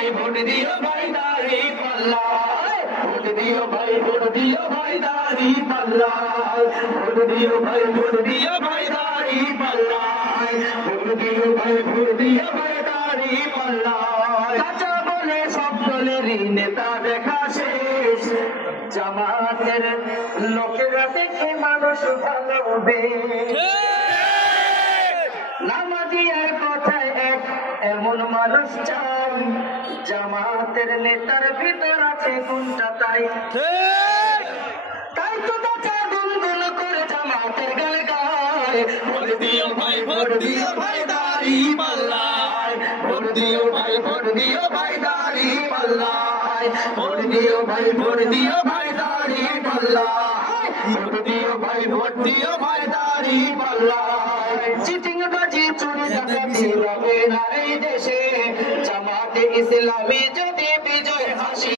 ভাই ভোট দিও ভাই দাড়ি পাল্লা ভোট দিও ভাই ভোট দিও ভাই দাড়ি পাল্লা ভোট দিও ভাই ভোট দিও ভাই দাড়ি পাল্লা ভোট দিও ভাই ভোট দিও ভাই দাড়ি পাল্লা চাচা বলে সব দলেরই নেতা দেখা শেষ জামাতের লোকেরা দেখে মানুষ ভালোবে নামাজিয়ার কথায় এক এমন মানুষ চাই জামাতের নেতার ভিতর আছে কোনটা তাই তাই তো চাচা গুনগুন করে জামাতের গান গায় ভোট দিও ভাই ভোট দিও ভাই দাড়ি পাল্লায় ভোট দিও ভাই ভোট দিও ভাই দাড়ি পাল্লায় ভোট দিও ভাই ভোট দিও ভাই দাড়ি পাল্লায় ভোট দিও ভাই ভোট দিও ভাই দাড়ি পাল্লায় চিটিং বাজি চুরি ডাকাতি হবে না এই দেশে জামাতে ইসলামী যদি